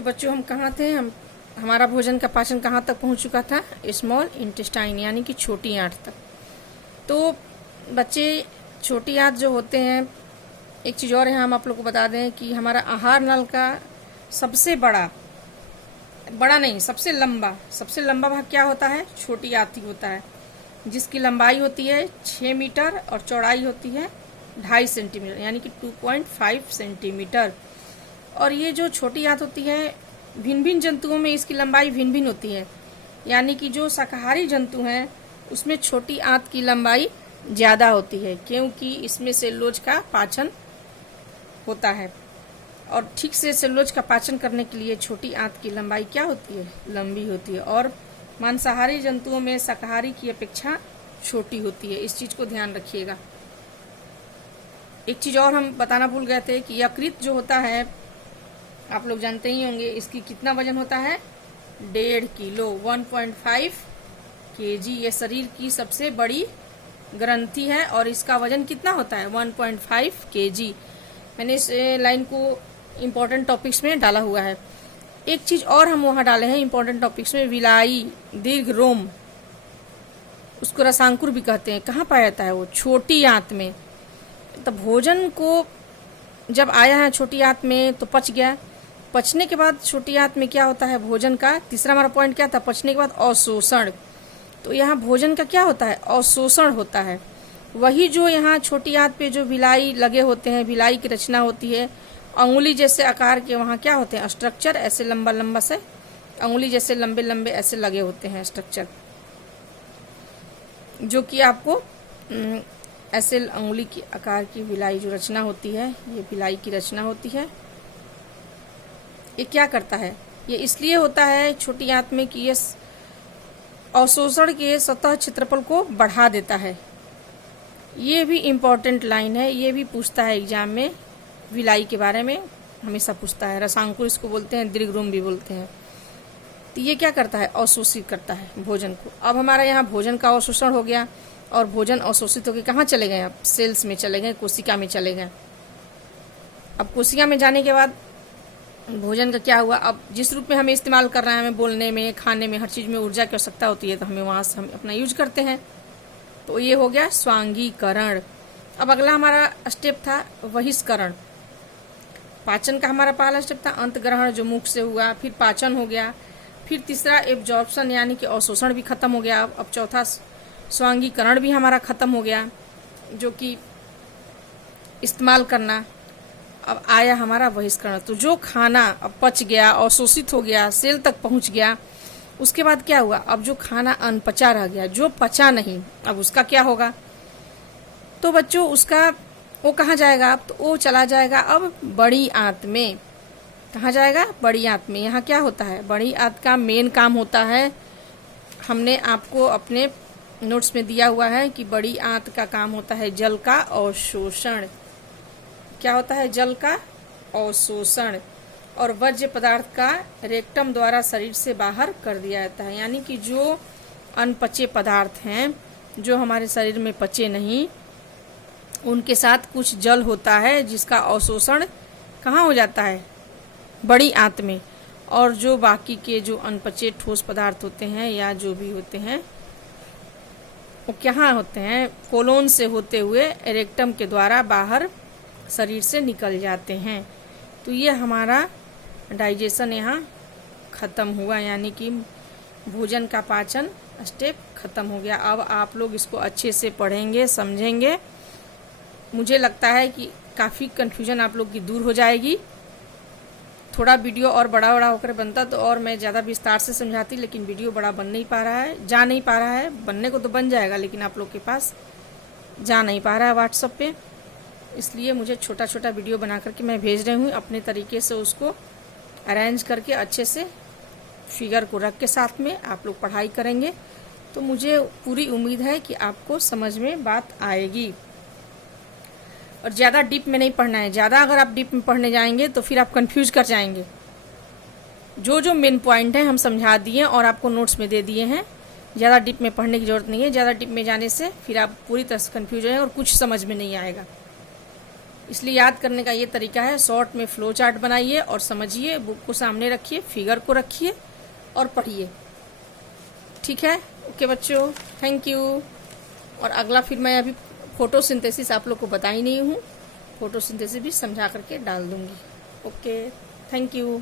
तो बच्चों हम कहाँ थे, हमारा भोजन का पाचन कहाँ तक पहुँच चुका था, स्मॉल इंटेस्टाइन यानी कि छोटी आंत तक। तो बच्चे छोटी आंत जो होते हैं, एक चीज़ और यहाँ हम आप लोग को बता दें कि हमारा आहार नल का सबसे बड़ा नहीं, सबसे लंबा भाग क्या होता है, छोटी आंत ही होता है, जिसकी लंबाई होती है 6 मीटर और चौड़ाई होती है 2.5 सेंटीमीटर यानी कि 2.5 सेंटीमीटर। और ये जो छोटी आंत होती है, भिन्न भिन्न जंतुओं में इसकी लंबाई भिन्न भिन्न होती है, यानी कि जो शाकाहारी जंतु हैं उसमें छोटी आंत की लंबाई ज़्यादा होती है, क्योंकि इसमें सेलुलोज का पाचन होता है। और ठीक से सेलुलोज का पाचन करने के लिए छोटी आंत की लंबाई क्या होती है, लंबी होती है। और मांसाहारी जंतुओं में शाकाहारी की अपेक्षा छोटी होती है, इस चीज़ को ध्यान रखिएगा। एक चीज़ और हम बताना भूल गए थे कि यकृत जो होता है, आप लोग जानते ही होंगे, इसकी कितना वजन होता है, 1.5 किलो, 1.5 kg। ये शरीर की सबसे बड़ी ग्रंथि है और इसका वजन कितना होता है, 1.5 kg। मैंने इस लाइन को इम्पोर्टेंट टॉपिक्स में डाला हुआ है। एक चीज़ और हम वहाँ डाले हैं इम्पोर्टेंट टॉपिक्स में, विलाई दीर्घ रोम, उसको रसांकुर भी कहते हैं। कहाँ पाया जाता है वो, छोटी आंत में। तो भोजन को जब आया है छोटी आंत में तो पच गया, पचने के बाद छोटी आंत में क्या होता है, भोजन का तीसरा हमारा पॉइंट क्या था, पचने के बाद अवशोषण। तो यहाँ भोजन का क्या होता है, अवशोषण होता है। वही जो यहाँ छोटी आंत पे जो विलाई लगे होते हैं, विलाई की रचना होती है, अंगुली जैसे आकार के वहाँ क्या होते हैं, स्ट्रक्चर ऐसे लंबा से, अंगुली जैसे लंबे ऐसे लगे होते हैं स्ट्रक्चर, जो कि आपको ऐसे अंगुली की आकार की विलाई जो रचना होती है, ये विलाई की रचना होती है। ये क्या करता है, ये इसलिए होता है छोटी आंत में कि ये अवशोषण के सतह क्षेत्रफल को बढ़ा देता है। ये भी इम्पोर्टेंट लाइन है, ये भी पूछता है एग्जाम में, विलाई के बारे में हमेशा पूछता है। रसांकुर इसको बोलते हैं, दीर्घ रोम भी बोलते हैं। तो ये क्या करता है, अवशोषित करता है भोजन को। अब हमारा यहाँ भोजन का अवशोषण हो गया और भोजन अवशोषित होकर कहाँ चले गए, अब सेल्स में चले गए, कोशिका में चले गए। अब कोशिका में जाने के बाद भोजन का क्या हुआ, अब जिस रूप में हमें इस्तेमाल कर रहे हैं, हमें बोलने में, खाने में, हर चीज़ में ऊर्जा की आवश्यकता होती है, तो हमें वहाँ से हम अपना यूज करते हैं। तो ये हो गया स्वांगीकरण। अब अगला हमारा स्टेप था बहिष्करण। पाचन का हमारा पहला स्टेप था अंतग्रहण, जो मुख से हुआ, फिर पाचन हो गया, फिर तीसरा एब्जॉर्प्शन यानी कि अवशोषण भी खत्म हो गया। अब चौथा स्वांगीकरण भी हमारा खत्म हो गया, जो कि इस्तेमाल करना। अब आया हमारा बहिष्करण। तो जो खाना अब पच गया, अवशोषित हो गया, सेल तक पहुंच गया, उसके बाद क्या हुआ, अब जो खाना अनपचा रह गया, जो पचा नहीं, अब उसका क्या होगा, तो बच्चों उसका वो कहाँ जाएगा, अब तो वो चला जाएगा अब बड़ी आंत में। कहाँ जाएगा, बड़ी आंत में। यहाँ क्या होता है, बड़ी आंत का मेन काम होता है, हमने आपको अपने नोट्स में दिया हुआ है कि बड़ी आंत का काम होता है जल का अवशोषण। क्या होता है, जल का अवशोषण। और वर्ज्य पदार्थ का रेक्टम द्वारा शरीर से बाहर कर दिया जाता है, यानी कि जो अनपचे पदार्थ हैं, जो हमारे शरीर में पचे नहीं, उनके साथ कुछ जल होता है जिसका अवशोषण कहाँ हो जाता है, बड़ी आंत में। और जो बाकी के जो अनपचे ठोस पदार्थ होते हैं या जो भी होते हैं, वो कहाँ होते हैं, कोलोन से होते हुए रेक्टम के द्वारा बाहर शरीर से निकल जाते हैं। तो ये हमारा डाइजेशन यहाँ ख़त्म हुआ, यानी कि भोजन का पाचन स्टेप ख़त्म हो गया। अब आप लोग इसको अच्छे से पढ़ेंगे, समझेंगे। मुझे लगता है कि काफ़ी कन्फ्यूजन आप लोग की दूर हो जाएगी। थोड़ा वीडियो और बड़ा होकर बनता तो और मैं ज़्यादा विस्तार से समझाती, लेकिन वीडियो बड़ा बन नहीं पा रहा है, जा नहीं पा रहा है। बनने को तो बन जाएगा, लेकिन आप लोग के पास जा नहीं पा रहा है व्हाट्सएप पे, इसलिए मुझे छोटा वीडियो बना करके मैं भेज रही हूँ। अपने तरीके से उसको अरेंज करके अच्छे से फिगर को रख के साथ में आप लोग पढ़ाई करेंगे, तो मुझे पूरी उम्मीद है कि आपको समझ में बात आएगी। और ज़्यादा डीप में नहीं पढ़ना है, ज़्यादा अगर आप डीप में पढ़ने जाएंगे तो फिर आप कंफ्यूज कर जाएंगे। जो मेन पॉइंट है हम समझा दिए और आपको नोट्स में दे दिए हैं। ज़्यादा डीप में पढ़ने की ज़रूरत नहीं है, ज़्यादा डीप में जाने से फिर आप पूरी तरह से कंफ्यूज हो जाएंगे और कुछ समझ में नहीं आएगा। इसलिए याद करने का ये तरीका है, शॉर्ट में फ्लो चार्ट बनाइए और समझिए, बुक को सामने रखिए, फिगर को रखिए और पढ़िए। ठीक है, ओके बच्चों, थैंक यू। और अगला फिर मैं अभी फोटोसिंथेसिस आप लोग को बता ही नहीं हूँ, फोटोसिंथेसिस भी समझा करके डाल दूंगी। Okay, thank you.